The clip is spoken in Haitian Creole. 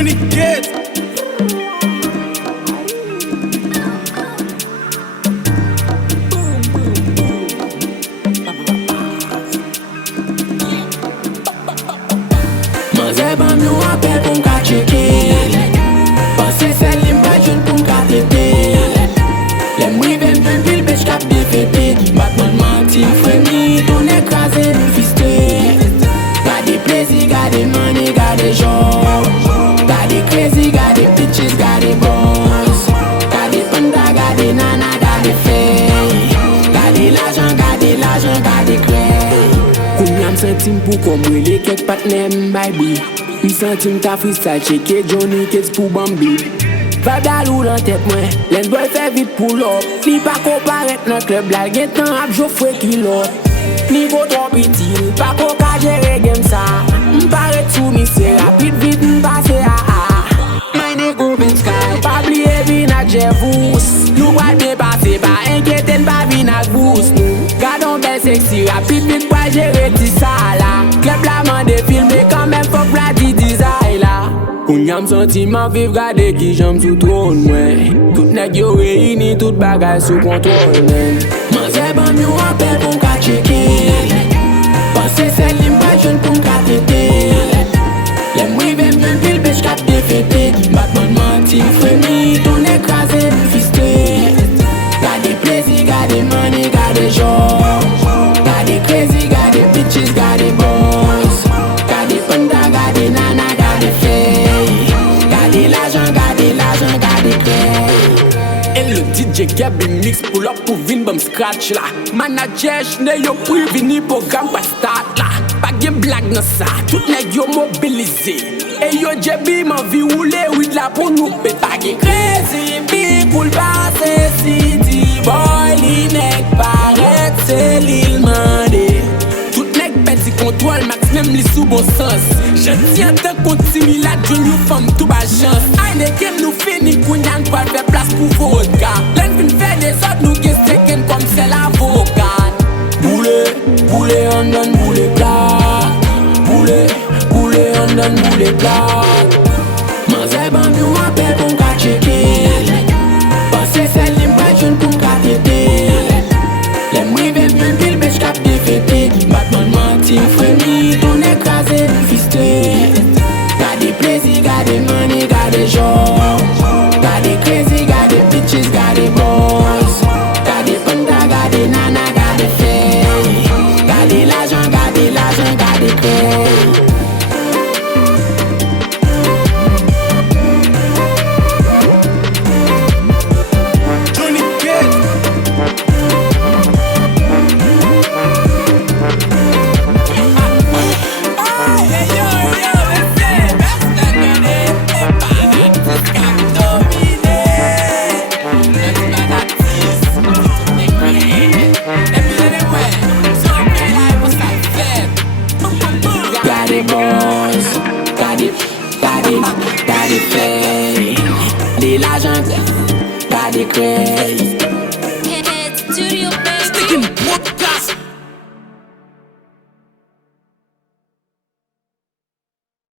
Johnny KEDS. Manze ban mi ou apel pou m'ka cheke. Pense sel li m'pa joun pou m'ka tete. Lem rive m'pen pil bech kap de fete. Batman manti fremi, ton ekraze m'fiste. Gade plezi, gade money, gade job. Gade crazy, gade bitches, gade boss. Gade panda, gade nana, gade fey. Gade l'argent, gade KREY. Kounyan m'sentim pou komwele kek patnem baby. M'sentim ta freestyle cheke Johnny KEDS pou Bambi. Vibe dalou lan tèt mwen, len boy fè vite pull up. Li pa ko paret nan club la, gen tan ap jo fwe kilot. Niveau trop itil, pa ko ka jere game sa. M'paret sou mi se rapide vite m'passe a. Mine open sky, pa bliye vin ak jevous. Nou wad me pase, pa enketen pa vin ak boost nou. Gadon bel seksi, rapide vite pa jere ti sa la. Klep la man de filme, kan men fok la di dizay la. Kounyan m'senti man viv gade ki jam sou tron mwen. Tout nek yo reyini, tout bagay sou kontrol men. Manze ban mi ou apel pou m'ka cheke. Pense sel li m'pa joun pou m'ka tete. Lem rive m'pen pil bech kap de fete. Batman manti fremi, ton ekraze m'fiste. Gade plezi, gade money, gade job. Gade crazy, gade bitches, gade boss. Gade panda, gade nana, gade fey. Gade l'argent, gade KREY. Et le DJ Gabi mix pull up pour vin bam scratch la. Manager ne yo pou vini program pa start la. Pa gen blag nan sa, tout nèg yo mobilize. Et yo JB man vi roule with la pou nou pet. Pa gen crazy people passe city boy. Li nek paret se li l'mande. Tout nèg petit contrôle max même li sous bon sens. Je tiens te continue la joun you femme tout ba chance. Ay ne kem nou fini kounyan pa fè place pou vodka. Len fin fè des autres nou gen STEKEN comme c'est l'avocat. Boule, boule on donne boule black. Boule, boule on donne boule black. Manze ban mi ou apel pou m'ka cheke. Pense sel li m'pa joun pou m'ka tete. Lem rive m'pen pil bech kap de fete. Batman manti fremi, ton ekraze m'fiste. Gade plezi, gade money, gade job. Gade crazy, gade bitches, gade boss. Gade panda, gade nana, gade fey. Gade l'argent, gade KREY. Johnny KEDS. Gade boss, gade fey. De l'argent, gade KREY.